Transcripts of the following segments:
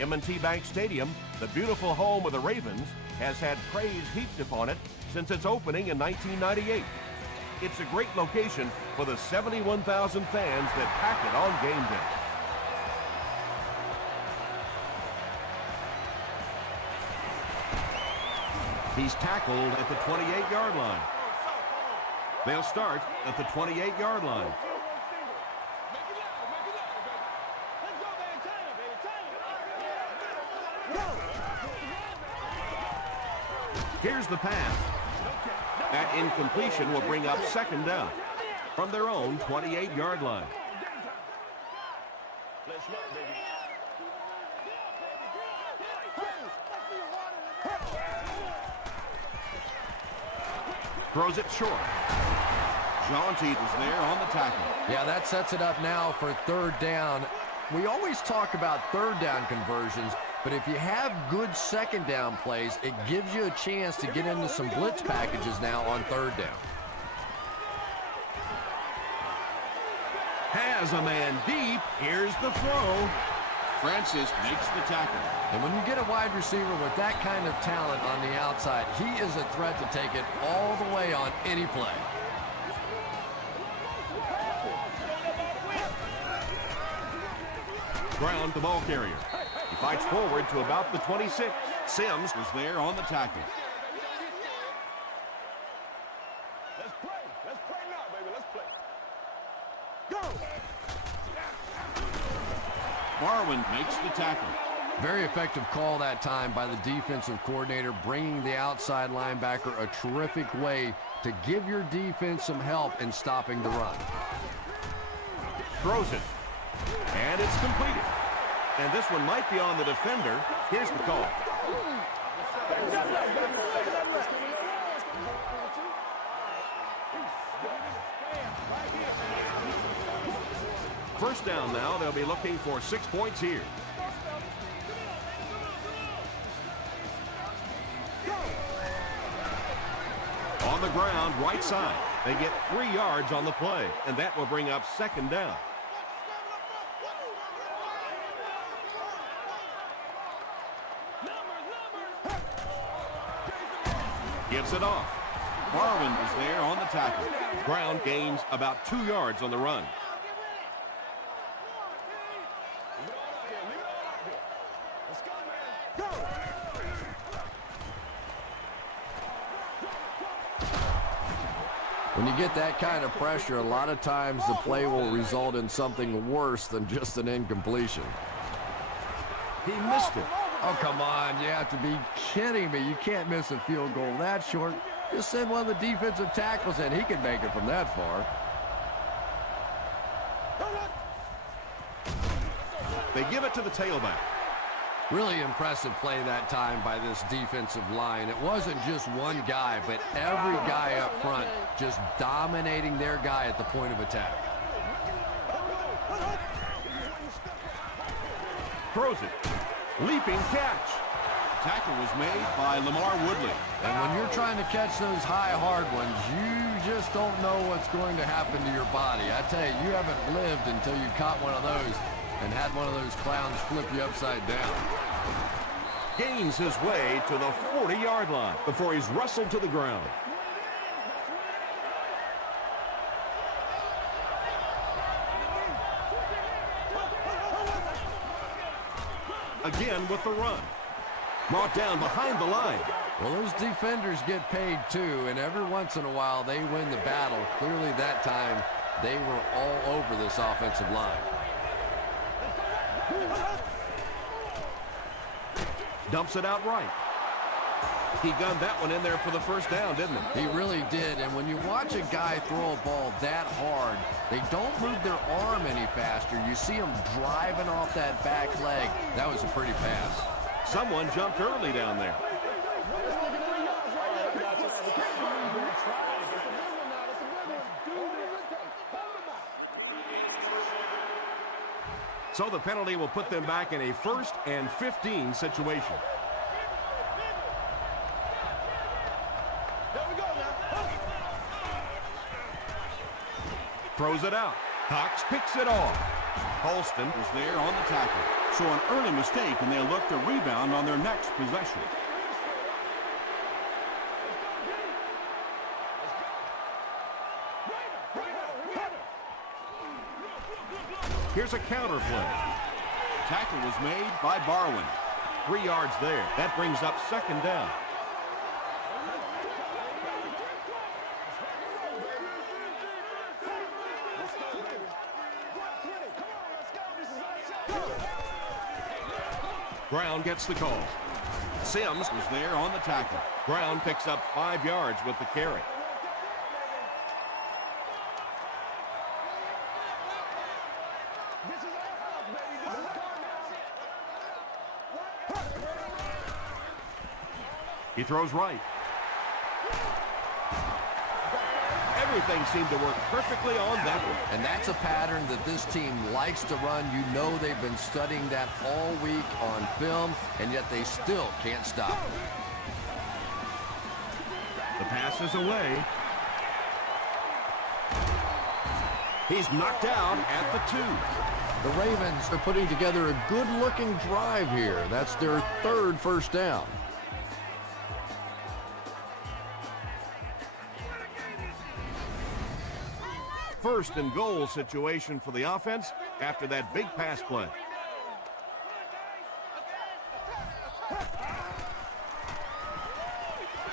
M&T Bank Stadium, the beautiful home of the Ravens, has had praise heaped upon it since its opening in 1998. It's a great location for the 71,000 fans that pack it on game day. He's tackled at the 28-yard line. They'll start at the 28-yard line. Here's the pass. That incompletion will bring up second down from their own 28-yard line. Throws it short. Jaunty was there on the tackle. Yeah, that sets it up now for third down. We always talk about third down conversions, but if you have good second down plays, it gives you a chance to get into some blitz packages now on third down. Has a man deep. Here's the throw. Francis makes the tackle. And when you get a wide receiver with that kind of talent on the outside, he is a threat to take it all the way on any play. Ground the ball carrier. He fights forward to about the 26. Sims was there on the tackle. Let's play. Let's play now, baby. Let's play. Go! Barwin makes the tackle. Very effective call that time by the defensive coordinator, bringing the outside linebacker a terrific way to give your defense some help in stopping the run. Throws it. And it's completed. And this one might be on the defender. Here's the call. First down now. They'll be looking for 6 points here. On the ground, right side. They get 3 yards on the play, and that will bring up second down. Gives it off. Barwin is there on the tackle. Brown gains about 2 yards on the run. When you get that kind of pressure, a lot of times the play will result in something worse than just an incompletion. He missed it. Oh, come on. You have to be kidding me. You can't miss a field goal that short. Just send one of the defensive tackles in. He can make it from that far. They give it to the tailback. Really impressive play that time by this defensive line. It wasn't just one guy, but every guy up front just dominating their guy at the point of attack. Throws it. Leaping catch. Tackle was made by Lamar Woodley. And when you're trying to catch those high, hard ones, you just don't know what's going to happen to your body. I tell you, you haven't lived until you caught one of those and had one of those clowns flip you upside down. Gains his way to the 40-yard line before he's wrestled to the ground. Again with the run. Brought down behind the line. Well, those defenders get paid too, and every once in a while they win the battle. Clearly that time they were all over this offensive line. Dumps it out right. He gunned that one in there for the first down, didn't he? He really did, and when you watch a guy throw a ball that hard, they don't move their arm any faster. You see them driving off that back leg. That was a pretty pass. Someone jumped early down there. So the penalty will put them back in a 1st and 15 situation. Throws it out. Cox picks it off. Holston was there on the tackle. So an early mistake, and they'll look to rebound on their next possession. Here's a counter play. Tackle was made by Barwin. 3 yards there. That brings up second down. Brown gets the call. Sims Was there on the tackle. Brown picks up 5 yards with the carry. He throws right. Everything seemed to work perfectly on that one. And that's a pattern that this team likes to run. You know they've been studying that all week on film, and yet they still can't stop it. The pass is away. He's knocked out at the 2. The Ravens are putting together a good-looking drive here. That's their 3rd first down. First and goal situation for the offense after that big pass play.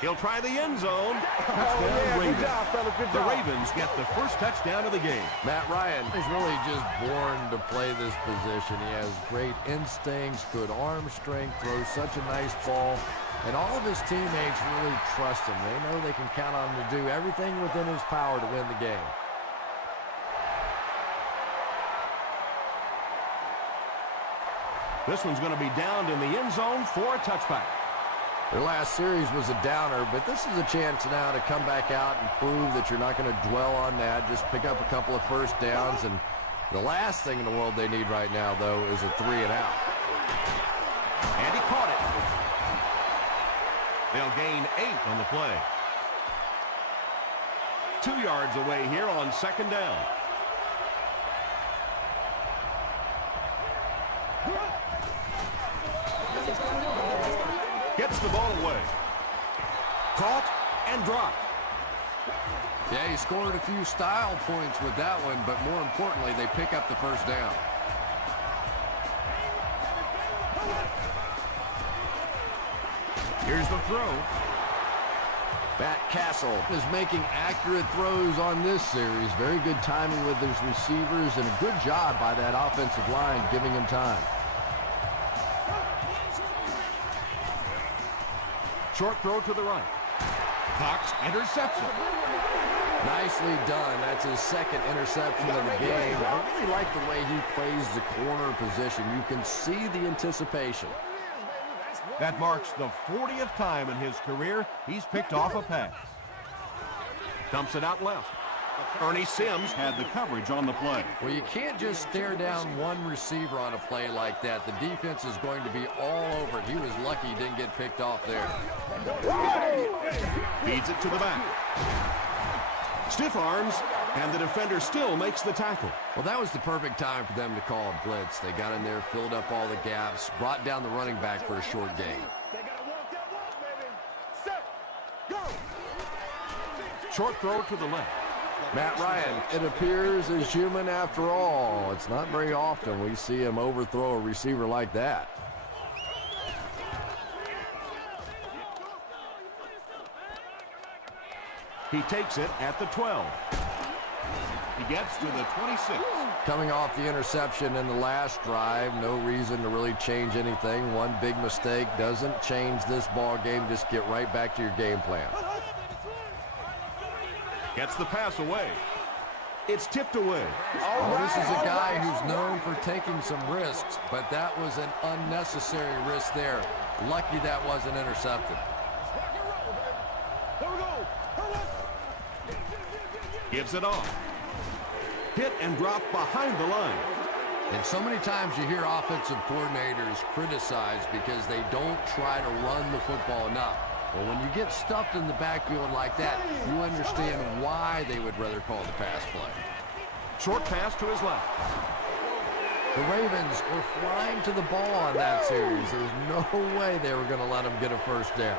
He'll try the end zone. Touchdown, Ravens. Good job, fellas. Good The job. Ravens get the first touchdown of the game. Matt Ryan is really just born to play this position. He has great instincts, good arm strength, throws such a nice ball, and all of his teammates really trust him. They know they can count on him to do everything within his power to win the game. This one's going to be downed in the end zone for a touchback. Their last series was a downer, but this is a chance now to come back out and prove that you're not going to dwell on that. Just pick up a couple of first downs, and the last thing in the world they need right now, though, is a 3 and out. And he caught it. They'll gain 8 on the play. 2 yards away here on second down. Gets the ball away. Caught and dropped. Yeah, he scored a few style points with that one, but more importantly, they pick up the first down. Here's the throw. Matt Castle is making accurate throws on this series. Very good timing with his receivers, and a good job by that offensive line giving him time. Short throw to the right. Cox intercepts it. Nicely done. That's his 2nd interception of the game. I really like the way he plays the corner position. You can see the anticipation. That marks the 40th time in his career he's picked off a pass. Dumps it out left. Ernie Sims Had the coverage on the play. Well, you can't just stare down one receiver on a play like that. The defense is going to be all over it. He was lucky he didn't get picked off there. feeds it to the back. Stiff arms, and the defender still makes the tackle. Well, that was the perfect time for them to call a blitz. They got in there, filled up all the gaps, brought down the running back for a short gain. They gotta walk that walk, baby. Set. Go. Short throw to the left. Matt Ryan, it appears, is human after all. It's not very often we see him overthrow a receiver like that. He takes it at the 12. He gets to the 26. Coming off the interception in the last drive, no reason to really change anything. One big mistake doesn't change this ball game. Just get right back to your game plan. Gets the pass away. It's tipped away. Oh, this is a guy who's known for taking some risks, but that was an unnecessary risk there. Lucky that wasn't intercepted. Here we go. Gives it off. Hit and drop behind the line. And so many times you hear offensive coordinators criticized because they don't try to run the football enough. Well, when you get stuffed in the backfield like that, you understand why they would rather call the pass play. Short pass to his left. The Ravens were flying to the ball on that series. There was no way they were going to let them get a first down.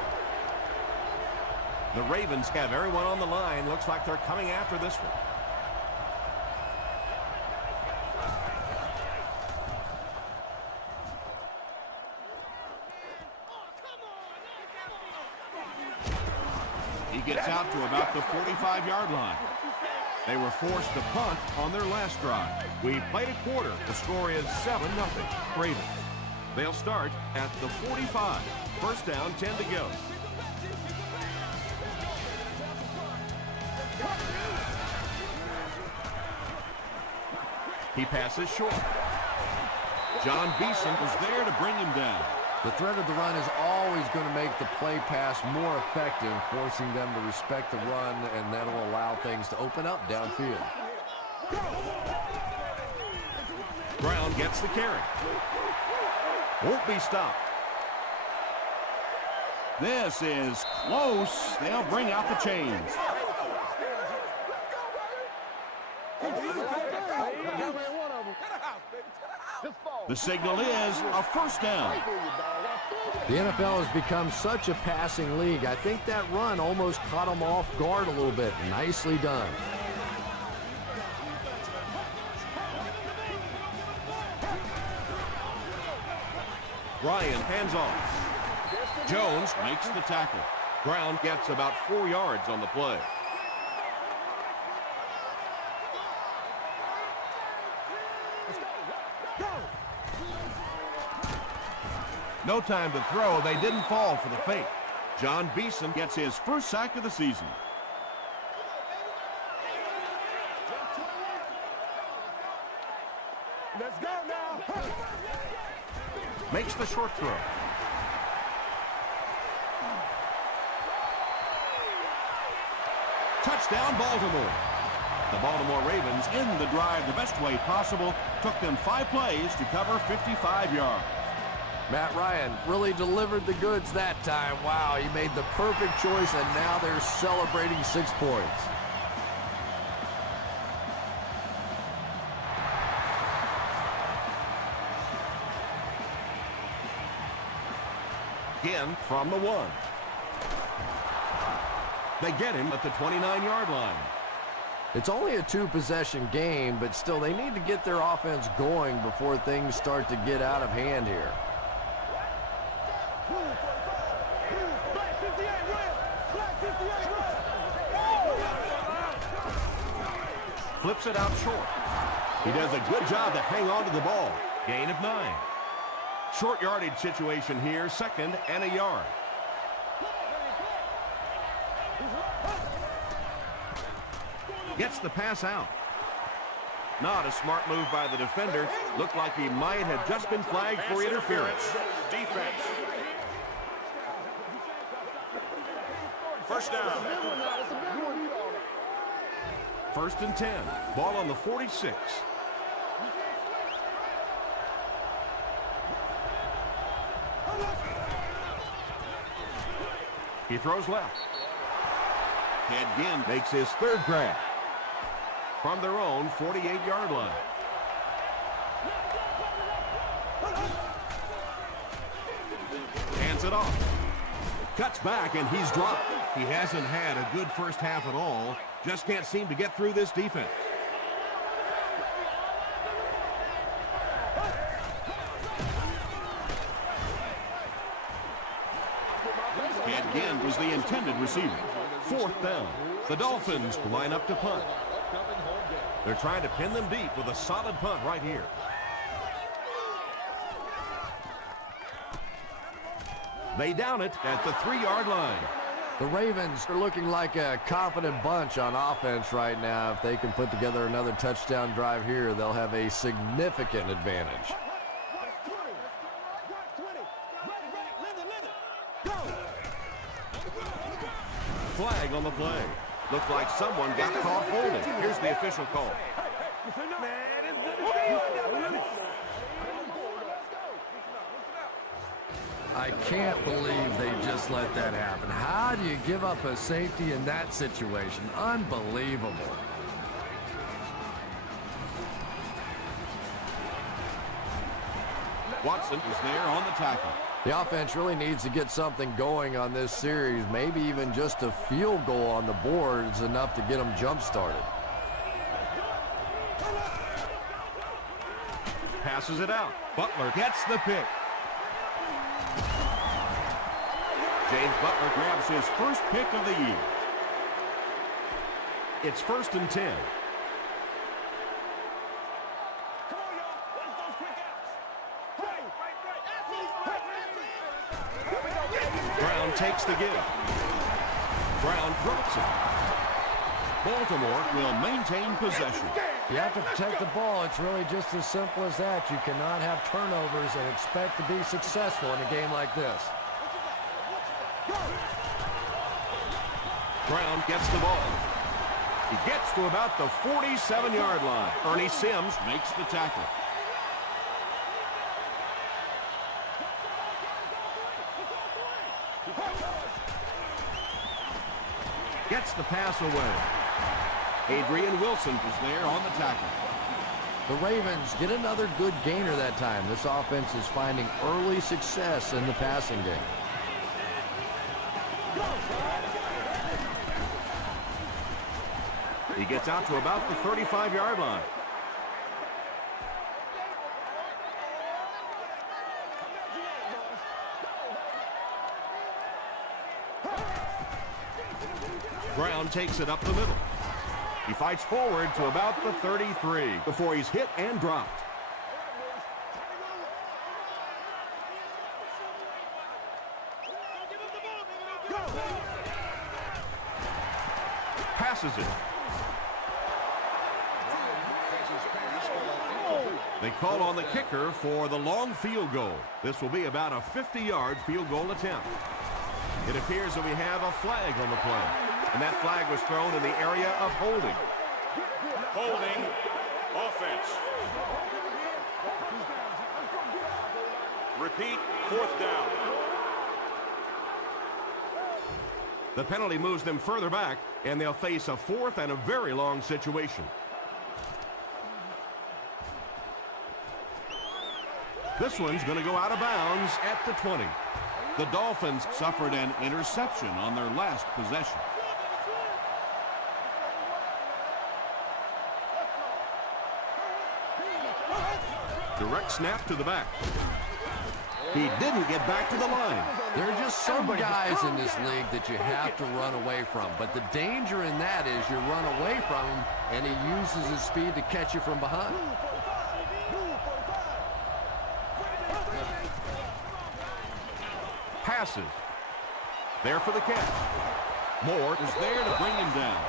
The Ravens have everyone on the line. Looks like they're coming after this one. He gets out to about the 45-yard line. They were forced to punt on their last drive. We played a quarter. The score is 7-0 Ravens. They'll start at the 45. First down, 10 to go. He passes short. John Beeson was there to bring him down. The threat of the run is always going to make the play pass more effective, forcing them to respect the run, and that'll allow things to open up downfield. Brown gets the carry. Won't be stopped. This is close. They'll bring out the chains. The signal is a first down. The NFL has become such a passing league. I think that run almost caught them off guard a little bit. Nicely done. Ryan hands off. Jones makes the tackle. Brown gets about 4 yards on the play. No time to throw. They didn't fall for the fake. John Beeson gets his first sack of the season. Let's go now. Makes the short throw. Touchdown, Baltimore. The Baltimore Ravens In the drive the best way possible. Took them 5 plays to cover 55 yards. Matt Ryan really delivered the goods that time. Wow, he made the perfect choice, and now they're celebrating 6 points. Again from the 1. They get him at the 29-yard line. It's only a 2-possession game, but still they need to get their offense going before things start to get out of hand here. Flips it out short. He does a good job to hang on to the ball. Gain of 9. Short yardage situation here, 2nd and a yard. Gets the pass out. Not a smart move by the defender. Looked like he might have just been flagged for interference. Defense. First down. 1st and 10. Ball on the 46. He throws left. Again, Makes his 3rd grab. From their own 48-yard line. Hands it off. Cuts back and he's dropped. He hasn't had a good first half at all. Just can't seem to get through this defense. again was the intended receiver. 4th down. The Dolphins line up to punt. They're trying to pin them deep with a solid punt right here. They down it at the 3-yard line. The Ravens are looking like a confident bunch on offense right now. If they can put together another touchdown drive here, they'll have a significant advantage. Flag on the play. Looked like someone got caught holding. Here's the official call. I can't believe they just let that happen. How do you give up a safety in that situation? Unbelievable. Watson is there on the tackle. The offense really needs to get something going on this series. Maybe even just a field goal on the board is enough to get them jump-started. Passes it out. Butler gets the pick. James Butler Grabs his first pick of the year. It's 1st and 10. Come on, y'all. Watch those quick outs. Brown takes the give. Brown drops it. Baltimore will maintain possession. You have to protect the ball. It's really just as simple as that. You cannot have turnovers and expect to be successful in a game like this. Brown gets the ball. He gets to about the 47-yard line. Ernie Sims Makes the tackle. gets the pass away. Adrian Wilson is there on the tackle. The Ravens get another good gainer that time. This offense is finding early success in the passing game. He gets out to about the 35-yard line. Brown takes it up the middle. He fights forward to about the 33 before he's hit and dropped. Passes it. They call on the kicker for the long field goal. This will be about a 50-yard field goal attempt. It appears that we have a flag on the play, and that flag was thrown in the area of holding. Holding offense. Repeat, 4th down. The penalty moves them further back, and they'll face a 4th and a very long situation. This one's going to go out of bounds at the 20. The Dolphins suffered an interception on their last possession. Direct snap to the back. He didn't get back to the line. There are just some guys in this league that you have to run away from. But the danger in that is you run away from him, and he uses his speed to catch you from behind. Passes. There for the catch. Moore is there to bring him down.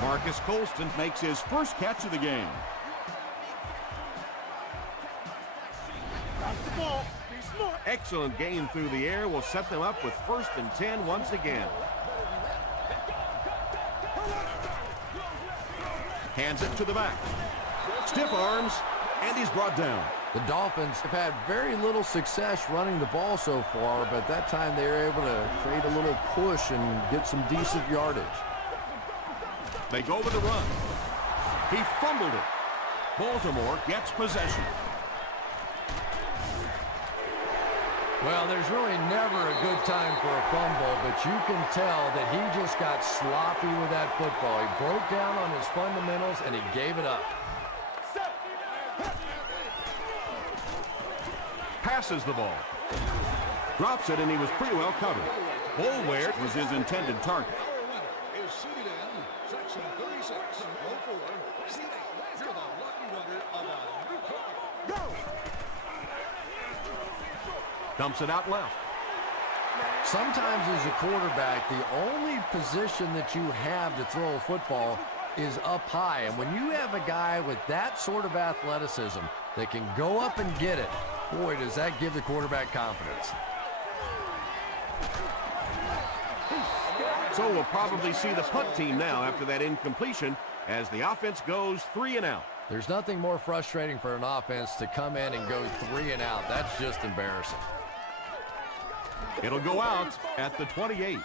Marcus Colston makes his first catch of the game. Excellent gain through the air will set them up with 1st and 10 once again. Hands it to the back. Stiff arms, and he's brought down. The Dolphins have had very little success running the ball so far, but that time they were able to create a little push and get some decent yardage. They go with the run. He fumbled it. Baltimore gets possession. Well, there's really never a good time for a fumble, but you can tell that he just got sloppy with that football. He broke down on his fundamentals, and he gave it up. Passes the ball. Drops it, and he was pretty well covered. Boulware was his intended target. Is seated in section 36, 04, seating for the lucky winner of a new car. Go! dumps it out left. Sometimes as a quarterback, the only position that you have to throw a football is up high. And when you have a guy with that sort of athleticism that can go up and get it, boy, does that give the quarterback confidence. So we'll probably see the punt team now after that incompletion as the offense goes 3 and out. There's nothing more frustrating for an offense to come in and go 3 and out. That's just embarrassing. It'll go out at the 28.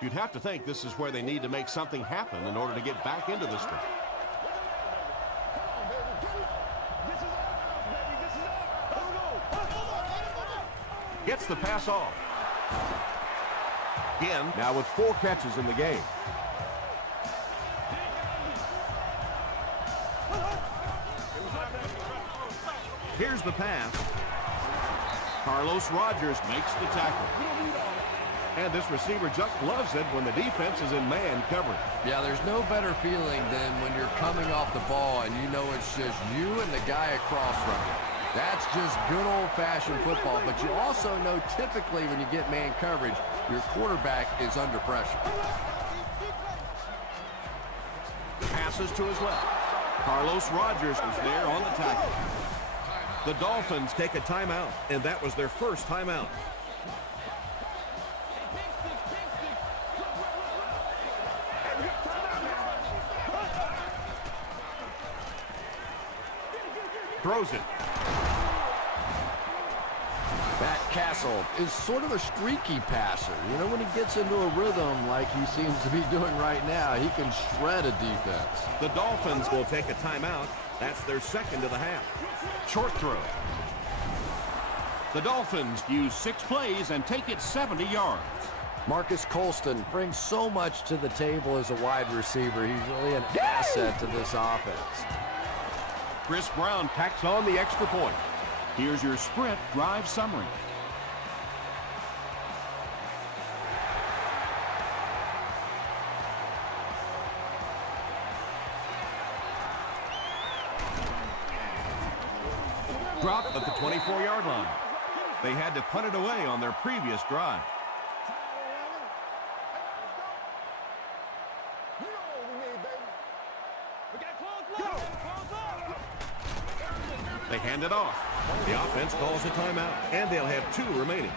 You'd have to think this is where they need to make something happen in order to get back into this one. Gets the pass off. Again, now with 4 catches in the game. Here's the pass. Carlos Rogers makes the tackle. And this receiver just loves it when the defense is in man coverage. Yeah, there's no better feeling than when you're coming off the ball and you know it's just you and the guy across from you. That's just good old-fashioned football, but you also know typically when you get man coverage, your quarterback is under pressure. Passes to his left. Carlos Rogers is there on the tackle. The Dolphins take a timeout, and that was their first timeout. Throws it. Matt Castle is sort of a streaky passer. You know, when he gets into a rhythm like he seems to be doing right now, he can shred a defense. The Dolphins will take a timeout. That's their second of the half. Short throw. The Dolphins use 6 plays and take it 70 yards. Marcus Colston brings so much to the table as a wide receiver. He's really an asset to this offense. Chris Brown Tacks on the extra point. Here's your sprint drive summary. Dropped at the 24-yard line. They had to punt it away on their previous drive. They hand it off. The offense calls a timeout, and they'll have 2 remaining.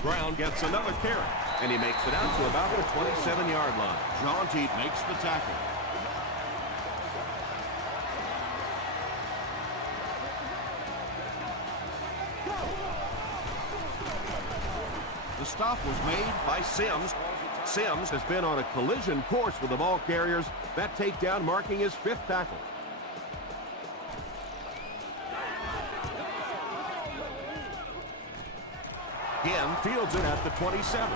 Brown gets another carry, and he makes it out to about the 27-yard line. Jaunty makes the tackle. The stop was made By Sims. Sims has been on a collision course with the ball carriers. That takedown marking his 5th tackle. Again, fields it at the 27.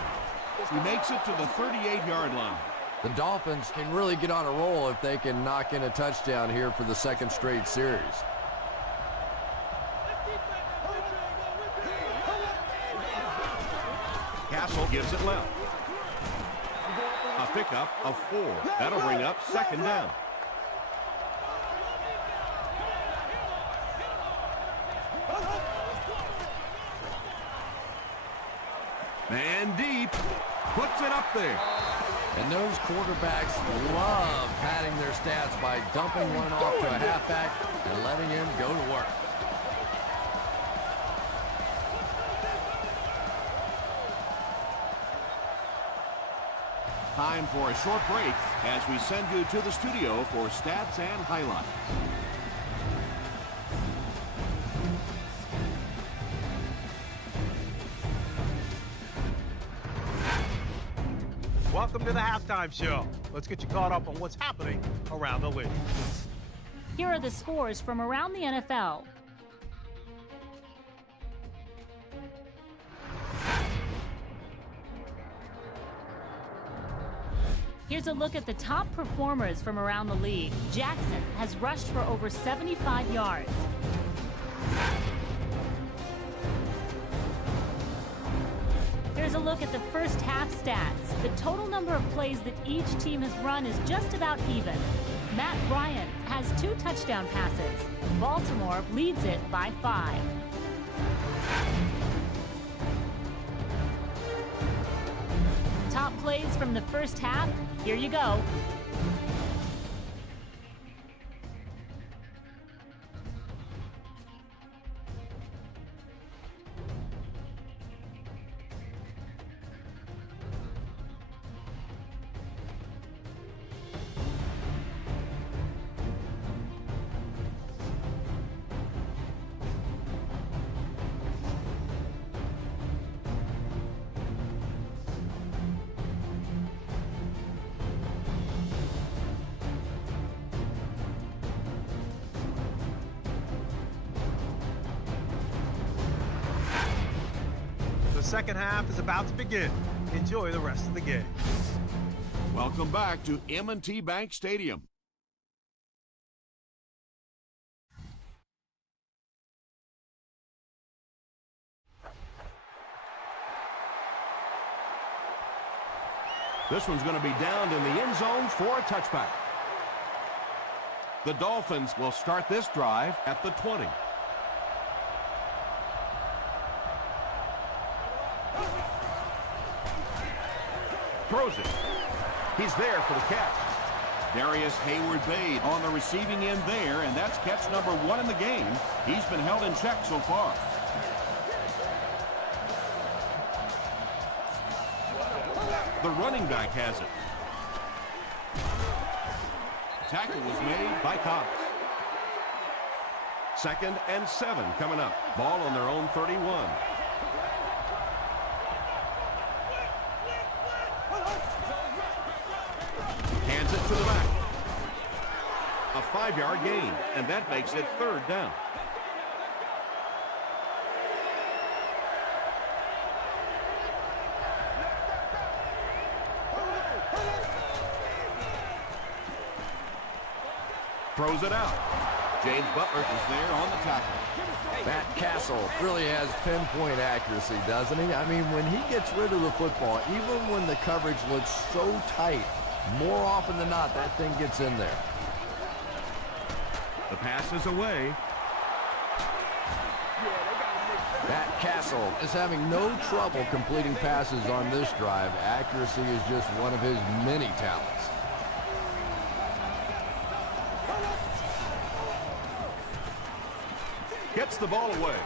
He makes it to the 38-yard line. The Dolphins can really get on a roll if they can knock in a touchdown here for the 2nd straight series. Castle gives it left. A pickup of 4. That'll bring up 2nd down. Man deep. Puts it up there. And those quarterbacks love padding their stats by dumping one off to a halfback and letting him go to work. Time for a short break as we send you to the studio for stats and highlights. Welcome to the halftime show. Let's get you caught up on what's happening around the league. Here are the scores from around the NFL. Here's a look at the top performers from around the league. Jackson has rushed for over 75 yards. Here's a look at the first half stats. The total number of plays that each team has run is just about even. Matt Ryan has 2 touchdown passes. Baltimore leads it by 5. Top plays from the first half. Here you go. second half is about to begin. Enjoy the rest of the game. Welcome back to M&T Bank Stadium. This one's going to be downed in the end zone for a touchback. The Dolphins will start this drive at the 20. Throws it. He's there for the catch. Darius Hayward-Bade on the receiving end there, and that's catch number 1 in the game. He's been held in check so far. The running back has it. Tackle was made By Cox. 2nd and 7 coming up. Ball on their own 31. Hands it to the back. A 5-yard gain, and that makes it 3rd down. Throws it out. James Butler is there on the tackle. Matt Castle really has pinpoint accuracy, doesn't he? I mean, when he gets rid of the football, even when the coverage looks so tight, more often than not, that thing gets in there. The pass is away. Matt Castle is having no trouble completing passes on this drive. Accuracy is just one of his many talents. Gets the ball away.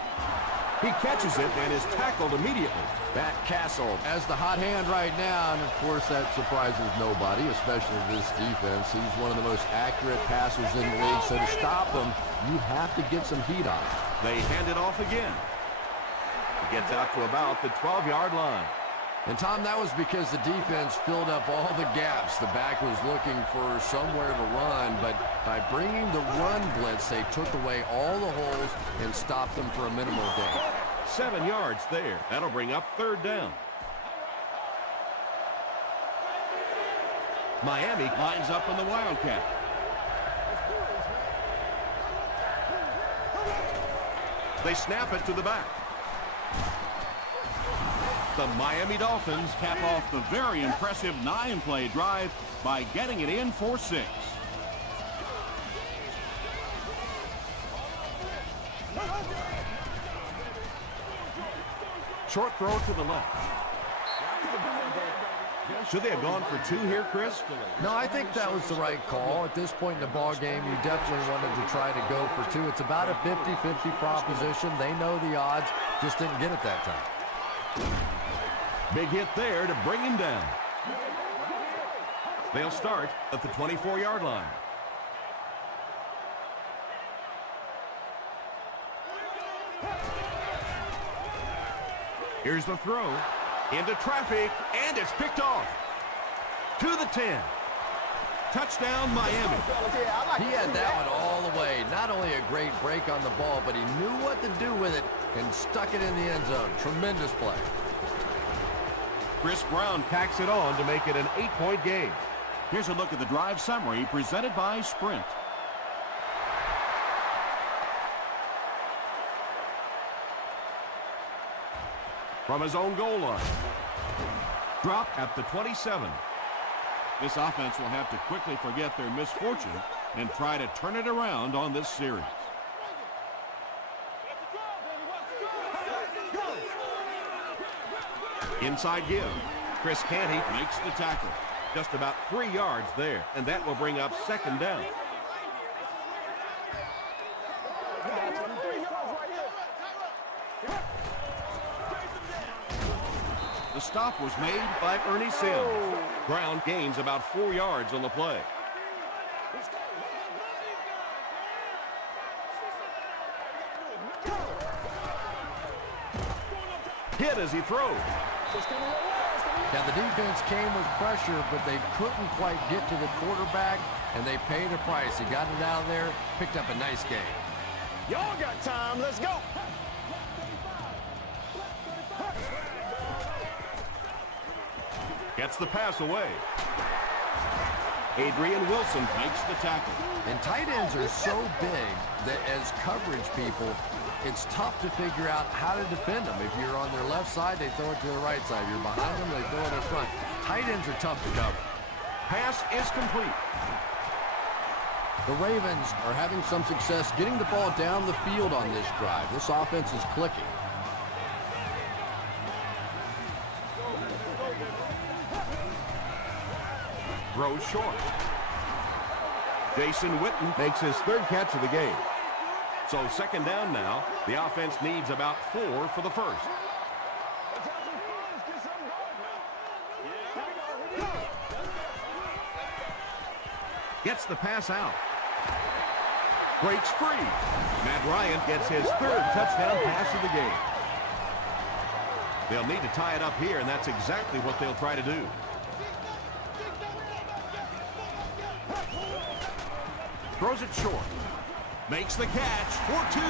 He catches it and is tackled immediately. Matt Castle as the hot hand right now, and of course that surprises nobody, especially this defense. He's one of the most accurate passers in the league, so to stop him, you have to get some heat on him. They hand it off again. He gets out to about the 12-yard line. And Tom, that was because the defense filled up all the gaps. The back was looking for somewhere to run, but by bringing the run blitz, they took away all the holes and stopped them for a minimal gain. 7 yards there. That'll bring up 3rd down. Miami lines up in the Wildcat. They snap it to the back. The Miami Dolphins Cap off the very impressive 9-play drive by getting it in for 6. short throw to the left. Should they have gone for 2 here, Chris? No, I think that was the right call. At this point in the ball game, you definitely wanted to try to go for 2. It's about a 50-50 proposition. They know the odds, just didn't get it that time. Big hit there to bring him down. They'll start at the 24-yard line. Here's the throw. Into traffic, and it's picked off. To the 10. Touchdown, Miami. He had that one all the way. Not only a great break on the ball, but he knew what to do with it and stuck it in the end zone. Tremendous play. Chris Brown packs it on to make it an 8-point game. Here's a look at the drive summary presented by Sprint. From his own goal line. Drop at the 27. This offense will have to quickly forget their misfortune and try to turn it around on this series. Inside give. Chris Canty Makes the tackle. just about 3 yards there, and that will bring up 2nd down. The stop was made By Ernie Sims. Brown gains about 4 yards on the play. Hit as he throws. Now, the defense came with pressure, but they couldn't quite get to the quarterback, and they paid a price. He got it down there, picked up a nice game. Y'all got time. Let's go. Gets the pass away. Adrian Wilson makes the tackle. And tight ends are so big that as coverage people, it's tough to figure out how to defend them. If you're on their left side, they throw it to the right side. If you're behind them, they throw it in front. Tight ends are tough to cover. Pass is complete. The Ravens are having some success getting the ball down the field on this drive. This offense is clicking. Throws short. Jason Witten makes his third catch of the game. So second down now. The offense needs about 4 for the first. Gets the pass out. Breaks free. Matt Ryan gets his third touchdown pass of the game. They'll need to tie it up here, and that's exactly what they'll try to do. Throws it short. Makes the catch for 2.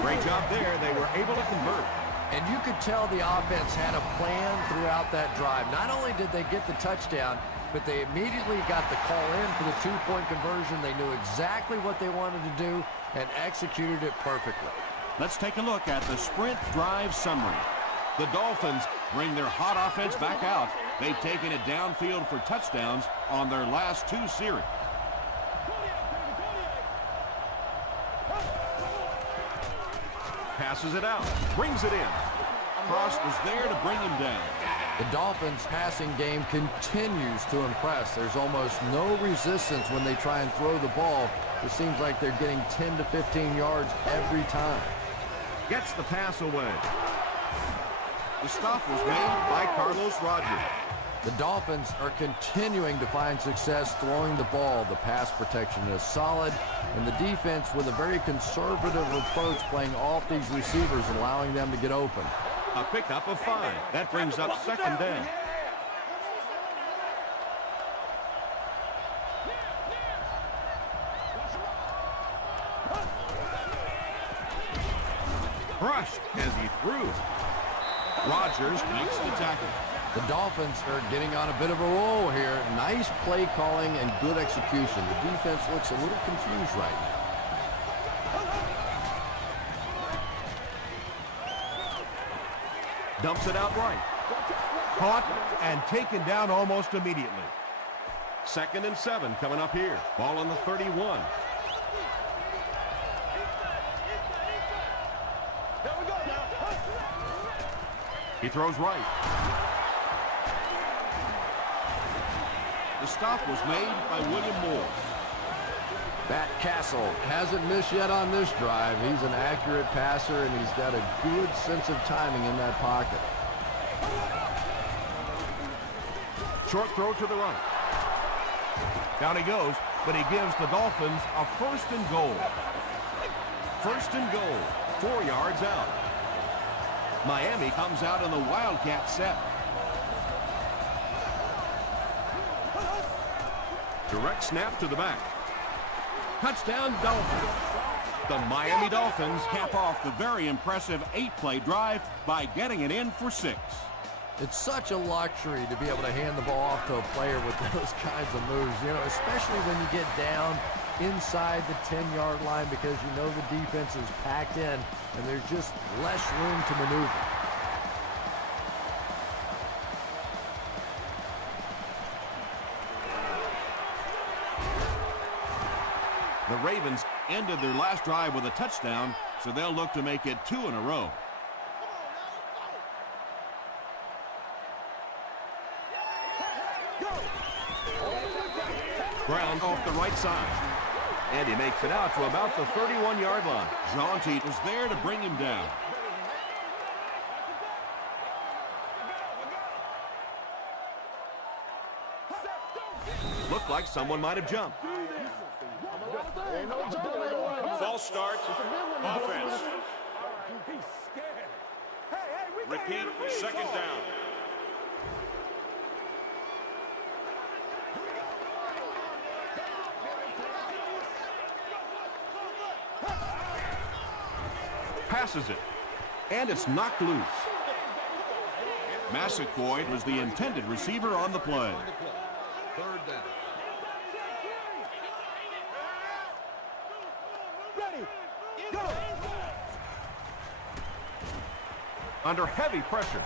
Great job there. They were able to convert. And you could tell the offense had a plan throughout that drive. Not only did they get the touchdown, but they immediately got the call in for the 2-point conversion. They knew exactly what they wanted to do and executed it perfectly. Let's take a look at the sprint drive summary. The Dolphins bring their hot offense back out. They've taken it downfield for touchdowns on their last 2 series. Passes it out. Brings it in. Cross was there to bring him down. The Dolphins' passing game continues to impress. There's almost no resistance when they try and throw the ball. It seems like they're getting 10 to 15 yards every time. Gets the pass away. The stop was made by Carlos Rogers. The Dolphins are continuing to find success throwing the ball. The pass protection is solid, and the defense with a very conservative approach playing off these receivers, allowing them to get open. A pickup of 5. That brings up second down. Brushed as he threw. Rogers makes the tackle. The Dolphins are getting on a bit of a roll here. Nice play calling and good execution. The defense looks a little confused right now. Dumps it out right. Caught and taken down almost immediately. 2nd and 7 coming up here. Ball on the 31. He throws right. The stop was made by William Moore. Matt Castle hasn't missed yet on this drive. He's an accurate passer, and he's got a good sense of timing in that pocket. Short throw to the right. Down he goes, but he gives the Dolphins a 1st and goal. 1st and goal, 4 yards out. Miami comes out in the Wildcat set. Direct snap to the back. Touchdown Dolphins. The Miami Dolphins Cap off the very impressive 8-play drive by getting it in for 6. It's such a luxury to be able to hand the ball off to a player with those kinds of moves, you know, especially when you get down inside the 10-yard line, because you know the defense is packed in and there's just less room to maneuver. The Ravens ended their last drive with a touchdown, so they'll look to make it 2 in a row. ground off the right side. And he makes it out to about the 31-yard line. Jaunty was there to bring him down. Looked like someone might have jumped. False start. Offense. Repeat, second down. Passes it. And it's knocked loose. Massaquoi was the intended receiver on the play. Third down. Ready, go! Under heavy pressure.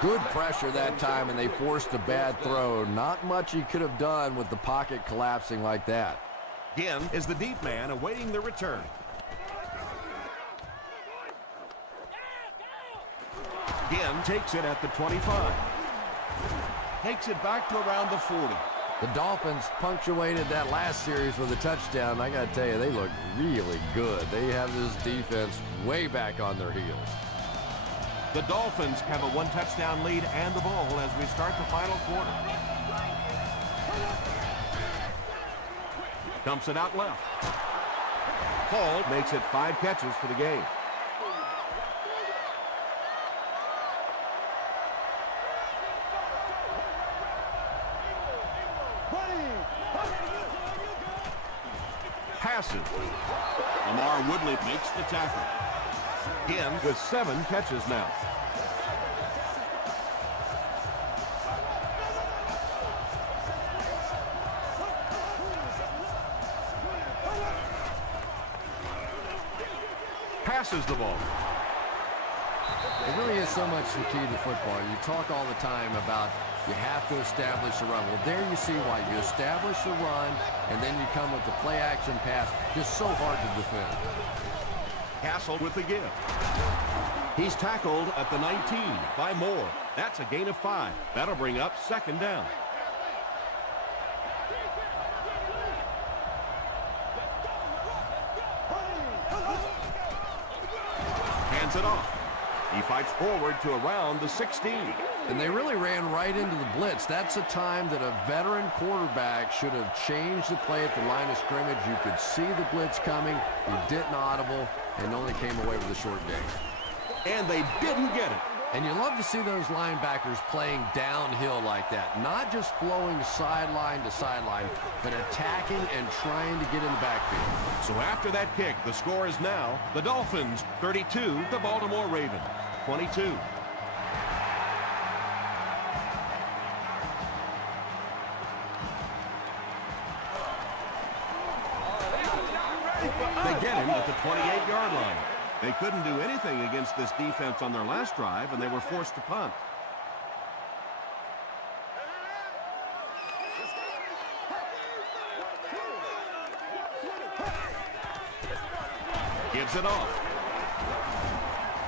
Good pressure that time, and they forced a bad throw. Not much he could have done with the pocket collapsing like that. Again is the deep man awaiting the return. Again takes it at the 25. Takes it back to around the 40. The Dolphins punctuated that last series with a touchdown. I got to tell you, they look really good. They have this defense way back on their heels. The Dolphins have a one-touchdown lead and the ball as we start the final quarter. Dumps it out left. Hall makes it 5 catches for the game. Passes. Lamar Woodley makes the tackle. Again with 7 catches now. Passes the ball. It really is so much the key to football. You talk all the time about you have to establish a run. Well, there you see why you establish the run, and then you come with the play-action pass. Just so hard to defend. Castle with the give. He's tackled at the 19 by Moore. That's a gain of 5. That'll bring up 2nd down. Hands it off. He fights forward to around the 16. And they really ran right into the blitz. That's a time that a veteran quarterback should have changed the play at the line of scrimmage. You could see the blitz coming. He didn't audible and only came away with a short gain. And they didn't get it. And you love to see those linebackers playing downhill like that. Not just flowing sideline to sideline, but attacking and trying to get in the backfield. So after that kick, the score is now the Dolphins 32, the Baltimore Ravens 22. They get him at the 28-yard line. They couldn't do anything against this defense on their last drive, and they were forced to punt. Gives it off.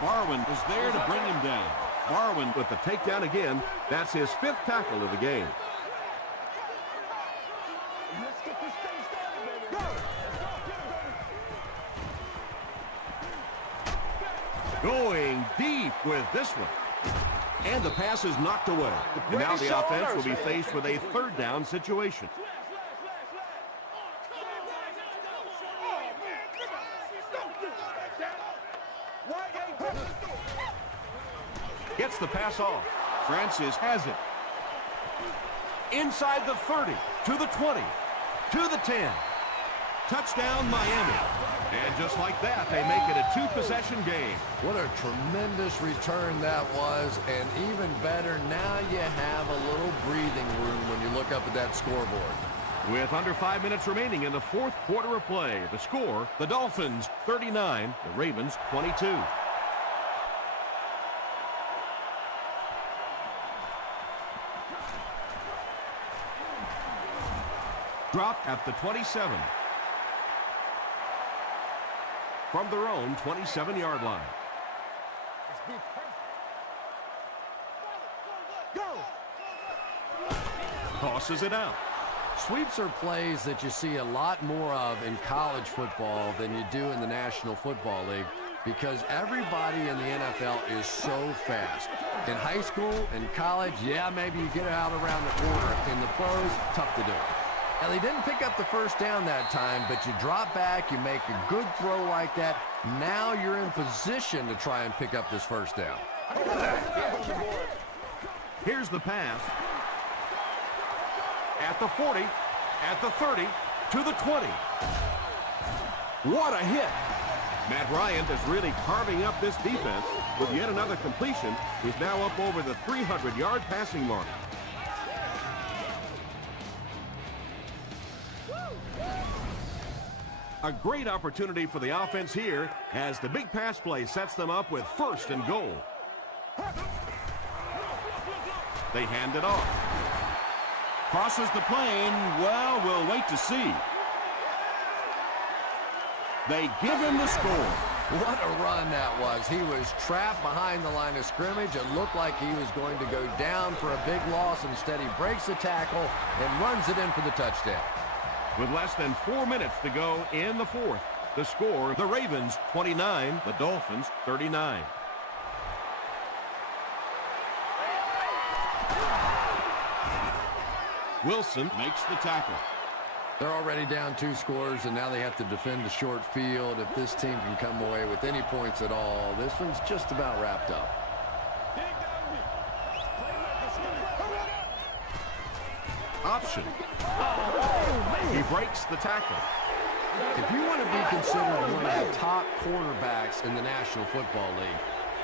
Barwin was there to bring him down. Barwin with the takedown again. That's his 5th tackle of the game. Going deep with this one. And the pass is knocked away. And now the offense will be faced with a 3rd down situation. Gets the pass off. Francis has it. Inside the 30, to the 20, to the 10. Touchdown, Miami. And just like that, they make it a 2-possession game. What a tremendous return that was, and even better, now you have a little breathing room when you look up at that scoreboard. With under 5 minutes remaining in the 4th quarter of play, the score, the Dolphins 39, the Ravens 22. Dropped at the 27. From their own 27-yard line. Tosses it out. Sweeps are plays that you see a lot more of in college football than you do in the National Football League because everybody in the NFL is so fast. In high school and college, yeah, maybe you get it out around the corner. In the pros, tough to do. Now, they didn't pick up the 1st down that time, but you drop back, you make a good throw like that. Now you're in position to try and pick up this 1st down. Here's the pass. At the 40, at the 30, to the 20. What a hit. Matt Ryan is really carving up this defense. With yet another completion, he's now up over the 300-yard passing mark. A great opportunity for the offense here as the big pass play sets them up with 1st and goal. They hand it off. Crosses the plane. Well, we'll wait to see. They give him the score. What a run that was. He was trapped behind the line of scrimmage. It looked like he was going to go down for a big loss. Instead, he breaks the tackle and runs it in for the touchdown. With less than 4 minutes to go in the 4th, the score, the Ravens 29, the Dolphins 39. Wilson Makes the tackle. They're already down 2 scores, and now they have to defend the short field. If this team can come away with any points at all, this one's just about wrapped up. option. He breaks the tackle. If you want to be considered one of the top quarterbacks in the National Football League,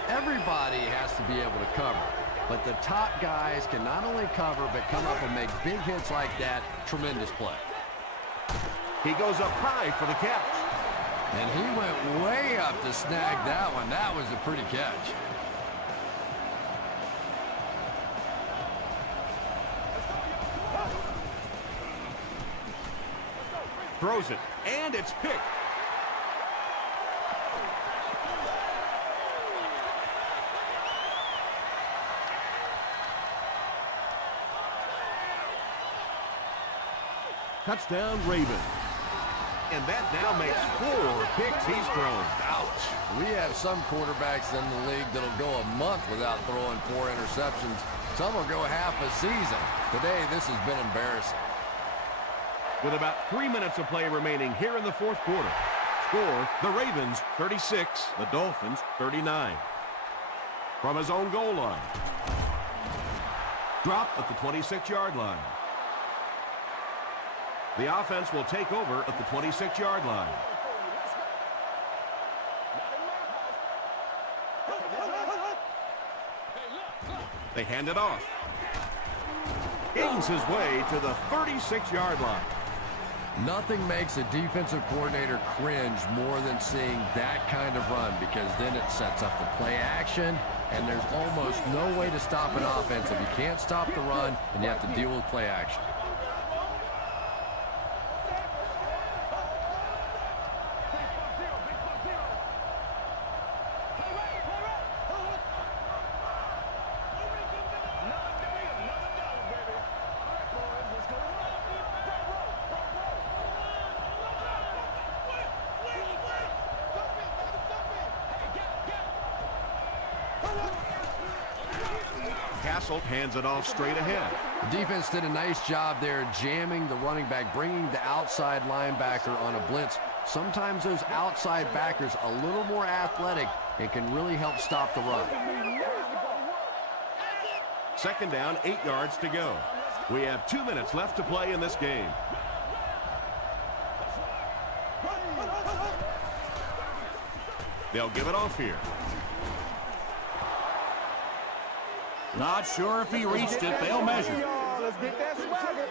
everybody has to be able to cover. But the top guys can not only cover, but come up and make big hits like that. Tremendous play. He goes up high for the catch. And he went way up to snag that one. That was a pretty catch. Throws it, and it's picked. Touchdown, Ravens. And that now makes 4 picks he's thrown. Ouch. We have some quarterbacks in the league that'll go a month without throwing 4 interceptions. Some will go half a season. Today, this has been embarrassing. With about 3 minutes of play remaining here in the 4th quarter. Score, the Ravens 36, the Dolphins 39. From his own goal line. Dropped at the 26-yard line. The offense will take over at the 26-yard line. They hand it off. Gains his way to the 36-yard line. Nothing makes a defensive coordinator cringe more than seeing that kind of run, because then it sets up the play action, and there's almost no way to stop an offense if you can't stop the run and you have to deal with play action. Castle hands it off straight ahead. The defense did a nice job there jamming the running back, bringing the outside linebacker on a blitz. Sometimes those outside backers a little more athletic and can really help stop the run. 2nd down, 8 yards to go. We have 2 minutes left to play in this game. They'll give it off here. Not sure if he reached it. They'll measure. Let's get that swagger.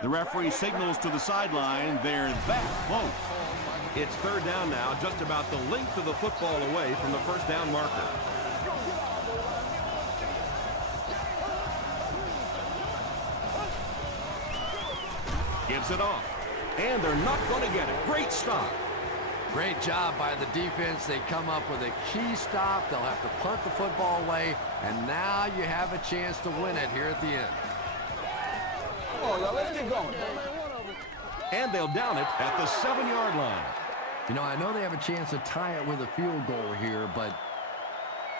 The referee signals to the sideline. They're that close. It's 3rd down now, just about the length of the football away from the 1st down marker. Gives it off. And they're not going to get it. Great stop. Great job by the defense. They come up with a key stop. They'll have to punt the football away, and now you have a chance to win it here at the end. Come on, y'all, let's get going. And they'll down it at the 7-yard line. You know, I know they have a chance to tie it with a field goal here, but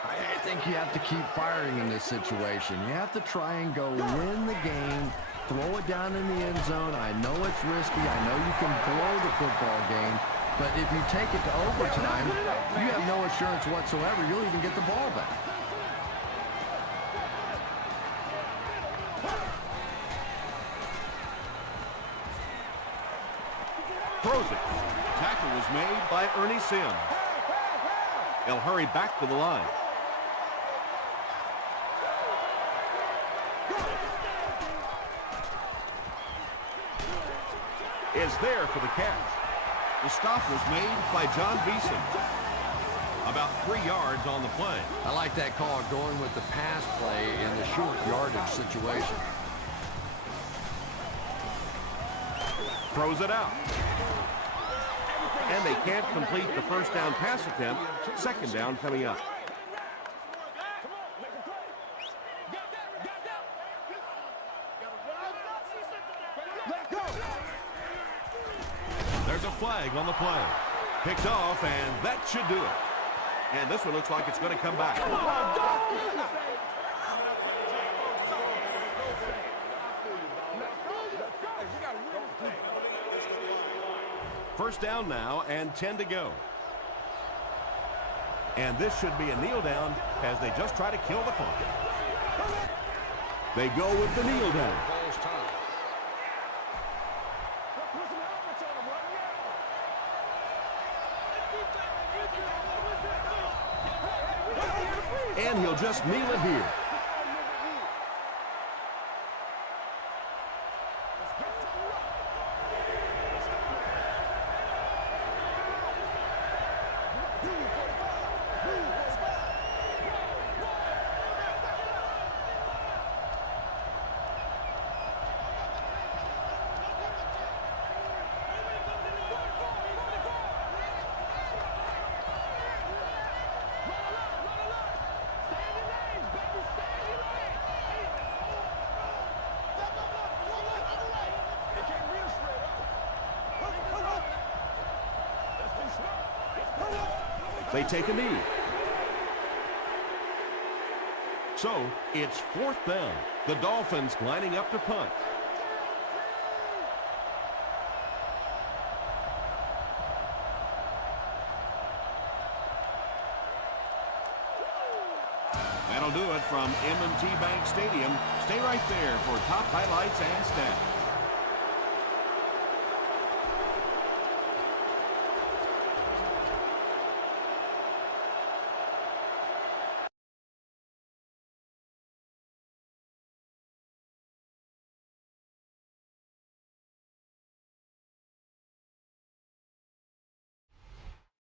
I think you have to keep firing in this situation. You have to try and go win the game, throw it down in the end zone. I know it's risky. I know you can blow the football game. But if you take it to overtime, you have no assurance whatsoever you'll even get the ball back. throws it. Tackle was made. By Ernie Sims. They'll hurry back to the line. Is there for the catch. The stop was made By John Beeson. About 3 yards on the play. I like that call, going with the pass play in the short yardage situation. Throws it out. And they can't complete the first down pass attempt. Second down coming up. There's a flag on the play. Picked off, and that should do it. And this one looks like it's going to come back. First down now, and 10 to go. And this should be a kneel down as they just try to kill the clock. They go with the kneel down. Calls time. And he'll just kneel it here. They take a knee. So, it's fourth down. The Dolphins lining up to punt. That'll do it from M&T Bank Stadium. Stay right there for top highlights and stats.